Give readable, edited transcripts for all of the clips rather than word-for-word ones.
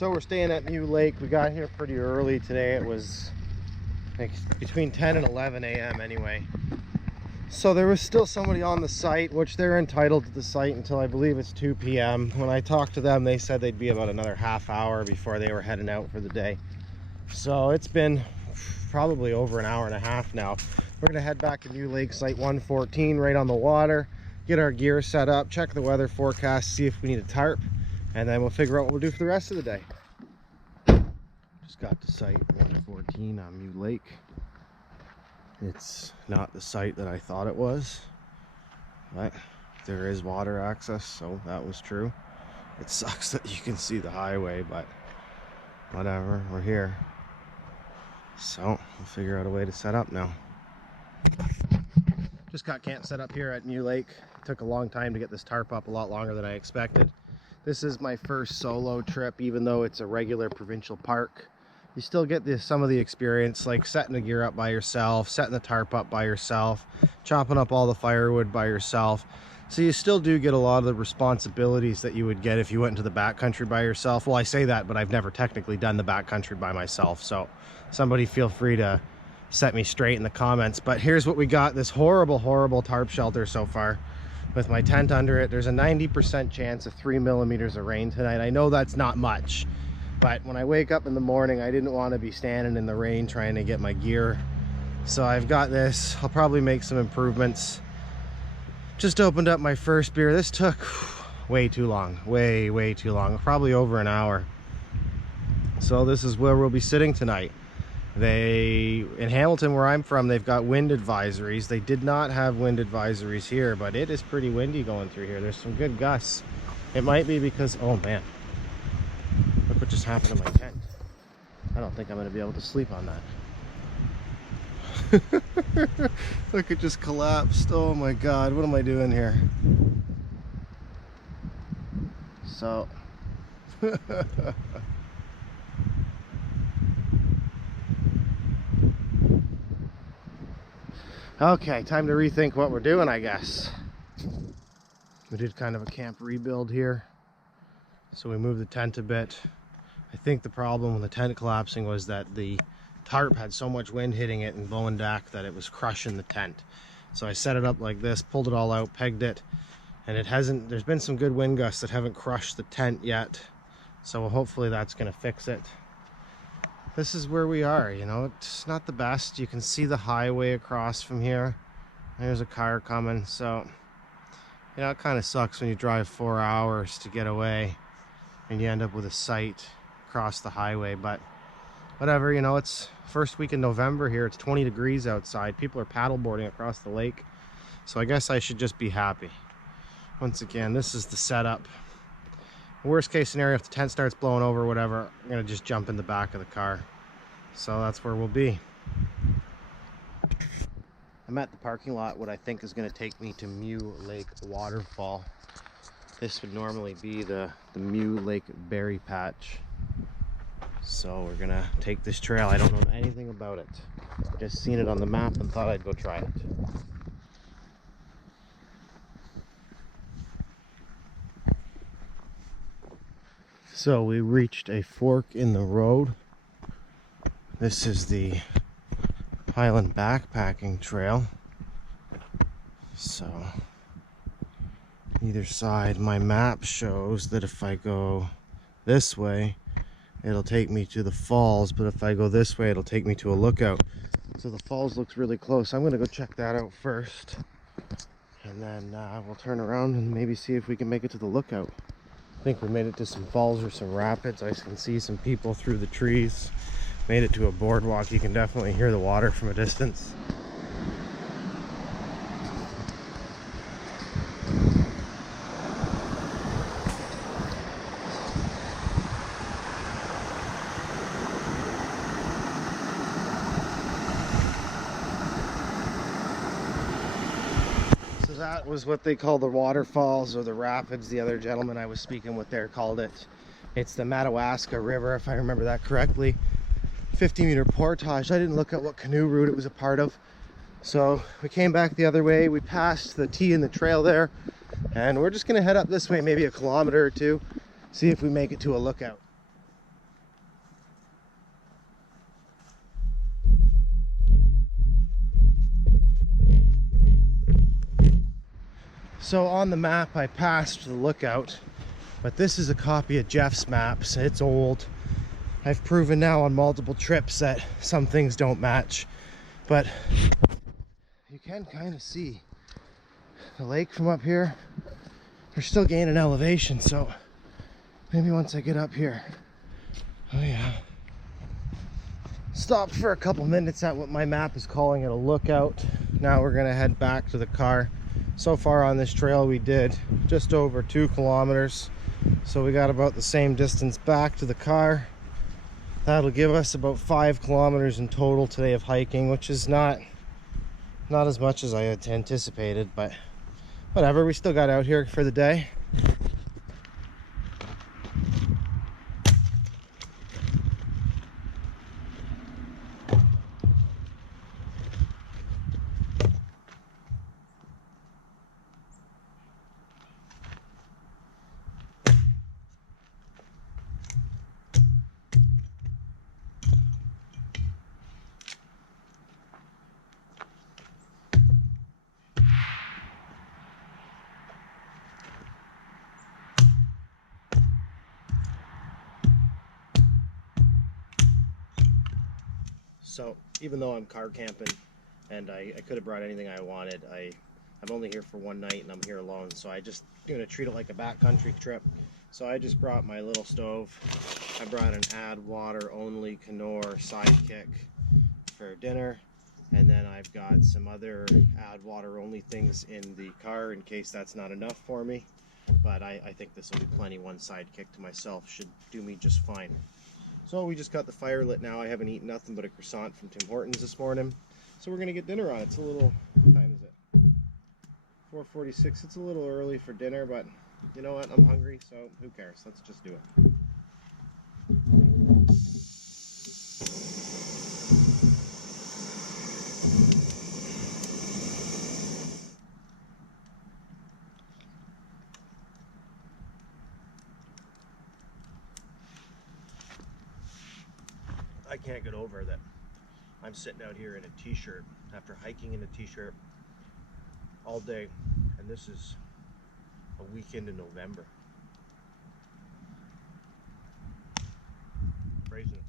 So we're staying at Mew Lake. We got here pretty early today. It was like between 10 and 11 a.m. anyway. So there was still somebody on the site, which they're entitled to the site until I believe it's 2 p.m. When I talked to them, they said they'd be about another half hour before they were heading out for the day. So it's been probably over an hour and a half now. We're gonna head back to Mew Lake, site 114, right on the water, get our gear set up, check the weather forecast, see if we need a tarp, and then we'll figure out what we'll do for the rest of the day. Just got to site 114 on Mew Lake. It's not the site that I thought it was, but there is water access, so that was true. It sucks that you can see the highway, but whatever, we're here. So we'll figure out a way to set up now. Just got camp set up here at Mew Lake. It took a long time to get this tarp up, a lot longer than I expected. This is my first solo trip, even though it's a regular provincial park. You still get some of the experience, like setting the gear up by yourself, setting the tarp up by yourself, chopping up all the firewood by yourself. So you still do get a lot of the responsibilities that you would get if you went into the backcountry by yourself. Well, I say that, but I've never technically done the backcountry by myself. So somebody feel free to set me straight in the comments. But here's what we got, this horrible, horrible tarp shelter so far. With my tent under it, there's a 90% chance of 3 millimeters of rain tonight. I know that's not much, but when I wake up in the morning, I didn't want to be standing in the rain trying to get my gear. So I've got this. I'll probably make some improvements. Just opened up my first beer. This took way too long, way too long, probably over an hour. So this is where we'll be sitting tonight. In Hamilton, where I'm from, they've got wind advisories. They did not have wind advisories here, but it is pretty windy going through here. There's some good gusts. It might be because, oh man, look what just happened to my tent. I don't think I'm going to be able to sleep on that. Look, it just collapsed. Oh my god, what am I doing here? So okay, time to rethink what we're doing, I guess. We did kind of a camp rebuild here, so we moved the tent a bit. I think the problem with the tent collapsing was that the tarp had so much wind hitting it and blowing back that it was crushing the tent. So I set it up like this, pulled it all out, pegged it, and there's been some good wind gusts that haven't crushed the tent yet. So hopefully that's gonna fix it. This is where we are, you know, it's not the best. You can see the highway across from here. There's a car coming, so, you know, it kind of sucks when you drive 4 hours to get away and you end up with a site across the highway, but whatever, you know, it's first week in November here. It's 20 degrees outside. People are paddleboarding across the lake, so I guess I should just be happy. Once again, this is the setup. Worst case scenario, if the tent starts blowing over or whatever, I'm gonna just jump in the back of the car. So that's where we'll be. I'm at the parking lot, what I think is gonna take me to Mew Lake Waterfall. This would normally be the Mew Lake Berry Patch. So we're gonna take this trail. I don't know anything about it. Just seen it on the map and thought I'd go try it. So we reached a fork in the road. This is the Highland Backpacking Trail. So either side, my map shows that if I go this way, it'll take me to the falls, but if I go this way, it'll take me to a lookout. So the falls looks really close. I'm gonna go check that out first, and then we'll turn around and maybe see if we can make it to the lookout. I think we made it to some falls or some rapids. I can see some people through the trees. Made it to a boardwalk. You can definitely hear the water from a distance. That was what they call the waterfalls or the rapids. The other gentleman I was speaking with there called it. It's the Madawaska River, if I remember that correctly. 50-meter portage. I didn't look at what canoe route it was a part of. So we came back the other way. We passed the T in the trail there, and we're just gonna head up this way, maybe a kilometer or two, see if we make it to a lookout. So on the map I passed the lookout, but this is a copy of Jeff's maps. It's old. I've proven now on multiple trips that some things don't match, but you can kind of see the lake from up here. We're still gaining elevation, so maybe once I get up here. Oh yeah. Stopped for a couple minutes at what my map is calling it a lookout. Now we're gonna head back to the car. So far on this trail we did just over 2 kilometers. So we got about the same distance back to the car. That'll give us about 5 kilometers in total today of hiking, which is not as much as I had anticipated, but whatever, we still got out here for the day. So even though I'm car camping and I could have brought anything I wanted, I'm only here for one night and I'm here alone, so I just gonna treat it like a backcountry trip. So I just brought my little stove. I brought an add water only Knorr sidekick for dinner, and then I've got some other add water only things in the car in case that's not enough for me. But I think this will be plenty. One sidekick to myself should do me just fine. So we just got the fire lit now. I haven't eaten nothing but a croissant from Tim Hortons this morning. So we're gonna get dinner on. It's a little, what time is it? 4:46. It's a little early for dinner, but you know what? I'm hungry, so who cares? Let's just do it. I can't get over that I'm sitting out here in a t-shirt after hiking in a t-shirt all day, and this is a weekend in November. Craziness.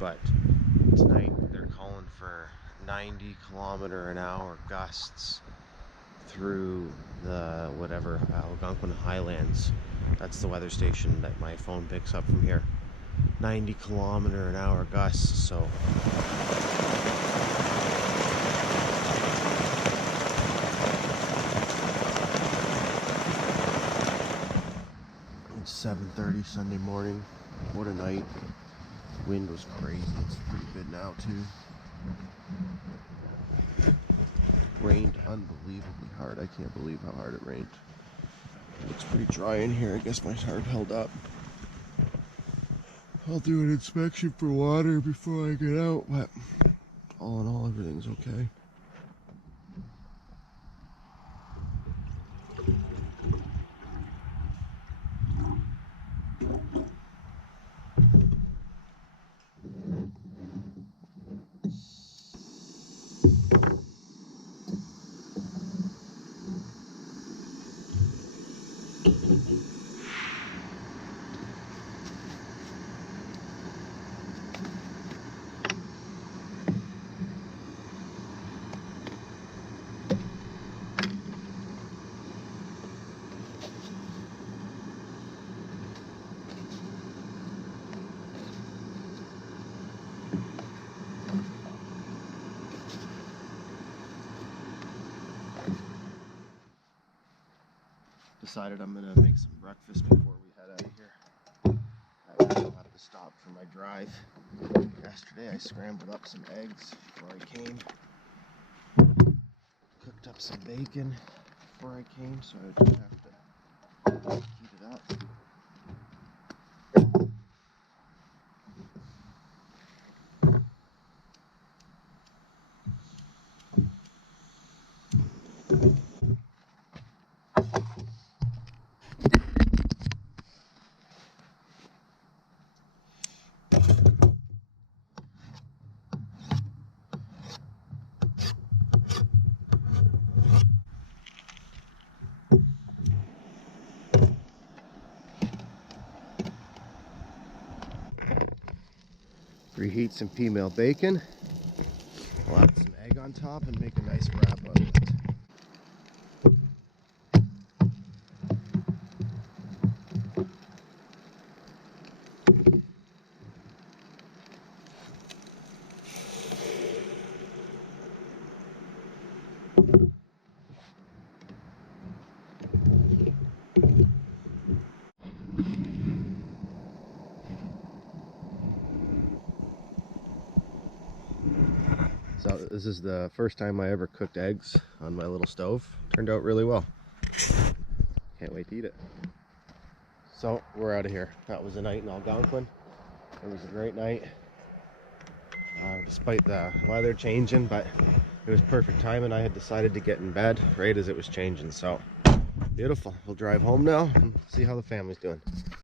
But tonight they're calling for 90-kilometer-an-hour gusts through the whatever Algonquin Highlands. That's the weather station that my phone picks up from here. 90-kilometer-an-hour gusts. So it's 7:30 Sunday morning. What a night. Wind was crazy. It's pretty good now too. Rained unbelievably hard. I can't believe how hard it rained. It's pretty dry in here. I guess my heart held up. I'll do an inspection for water before I get out, but all in all, everything's okay. Decided I'm gonna make some breakfast before we head out of here. I will have to stop for my drive. Yesterday I scrambled up some eggs before I came. Cooked up some bacon before I came, so I just have to heat it up. Reheat some female bacon. I'll add some egg on top and make a nice wrap out of it. So this is the first time I ever cooked eggs on my little stove. Turned out really well. Can't wait to eat it. So we're out of here. That was a night in Algonquin. It was a great night, despite the weather changing, but it was perfect time, and I had decided to get in bed right as it was changing. So beautiful. We'll drive home now and see how the family's doing.